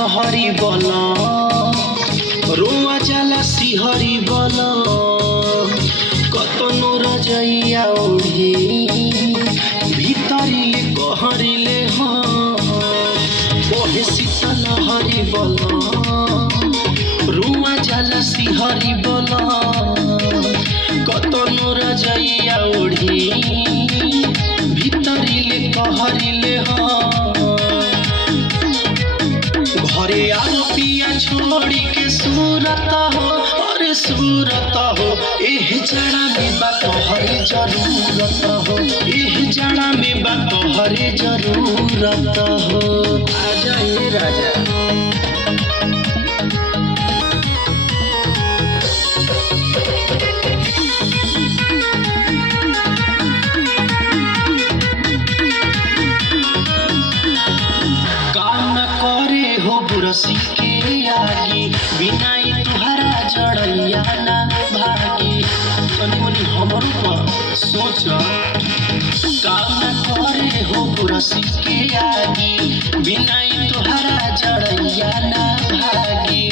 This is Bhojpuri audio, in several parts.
लहरी बल रोआ जाला सिहरी बल कतनो रजैया ओढ़ी भीतरिले कहरिले बहे शीतल लहरी बल रोआ जाला सिहरी बल कतनो रजैया ओढ़ी भीतरिले कहरिले घरे आओ पिया छोड़ी के सूरत हो अरे सूरत हो एह जड़ा में बात हरे जरूरत हो एह जड़ा में बात हरे जरूरत हो आजा ये राजा बुरसी के आगे बिनाई तुहरा जड़ैया ना भागी तनी मनी हमरो पर सोच काम न करे हो बुरसी के आगे बिनाई तुहरा जड़ैया ना भागी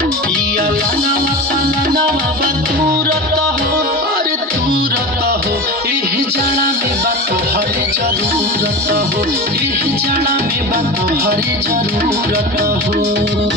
पिया लनावा पलनावा बतूरत हो अरे तूरत हो एह जड़ा में बात हरे जरूरत हो एह जड़ा में बात हरे जरूरत हो।